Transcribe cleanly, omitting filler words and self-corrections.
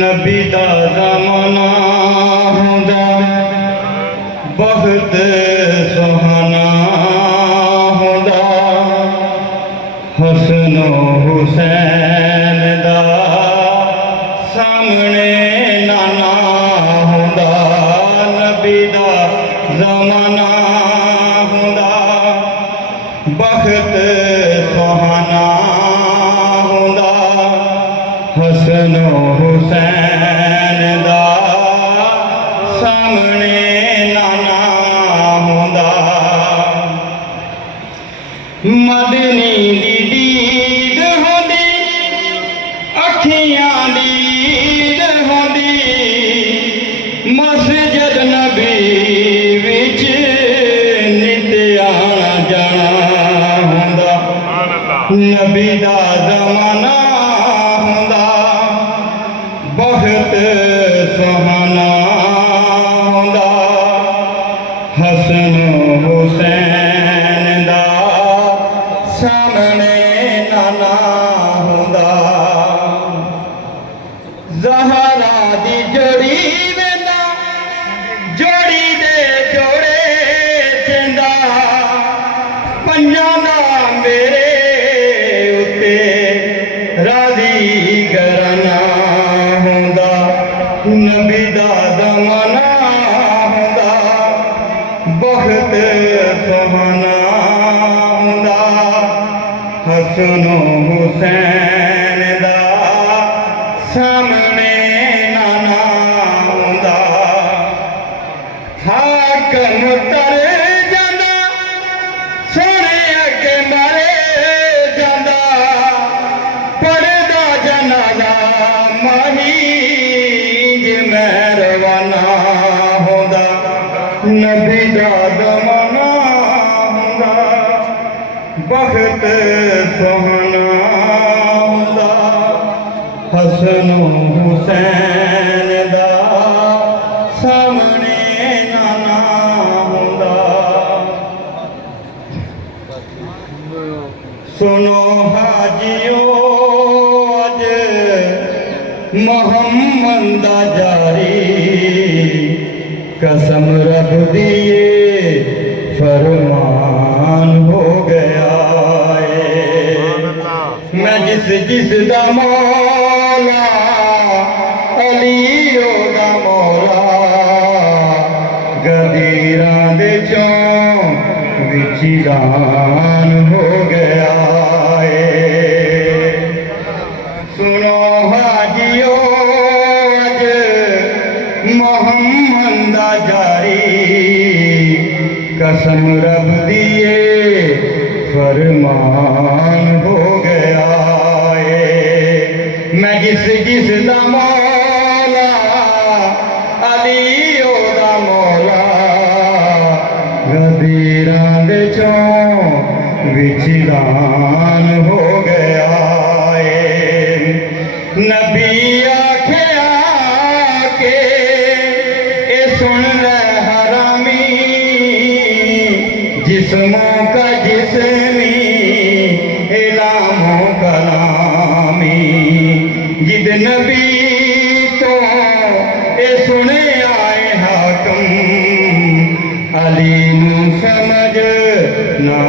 नबी दा ज़माना हुंदा बहुत सुहाना हुंदा, हसन हुसैन दा सामने नाना हुंदा। नबी दा ज़माना हुंदा बहुत सुहाना हुंदा, हसन हुसैन दा सामने नाना हुंदा। मदनी दी दीद होंदी, अखियां दी ईद होंदी, मस्जिद नबी विच नित आना जाना हुंदा। नबी दा ज़माना हुंदा बहुत सुहाना हुंदा, हसन हुसैन दा सामने नाना हुंदा। ज़हरा दी जोड़ी वेंदा, जोड़ी दे जोड़े चेंदा, पंजां दा मेरे उत्ते राज़ी घराना हुंदा। नबी दा ज़माना हुंदा बहुत सुहाना हुंदा, हसन हुसैन दा सामने नाना हुंदा। हाकम तर जांदा, सोने अगे मरे जांदा, पढ़दा जनाजा माही रवाना हुंदा। नबी दा ज़माना हुंदा बहुत सुहाना हुंदा, हसन हुसैन दा सामने नाना हुंदा। सुनो हाजियो अज मोहम्मद दा जारी, कसम रब दिए फरमान हो गया है। मैं जिस दा मौला अली दा मौला, गदीरां दे चों विच दान हो गया है। सुनो हाजियो अज मोहम्मद दा जारी, कसम रब दिए फरमान हो गया है। मैं जिस दा मौला अली दा मौला, गदीरां दे चों विच दान हो गया है। नबी आखिया के ए सुन ले हरामी, जिस्मों का जिस्मी इलामों का नामी। जिद नबी तो ए सुने आए हाकम, अली नू समझ ना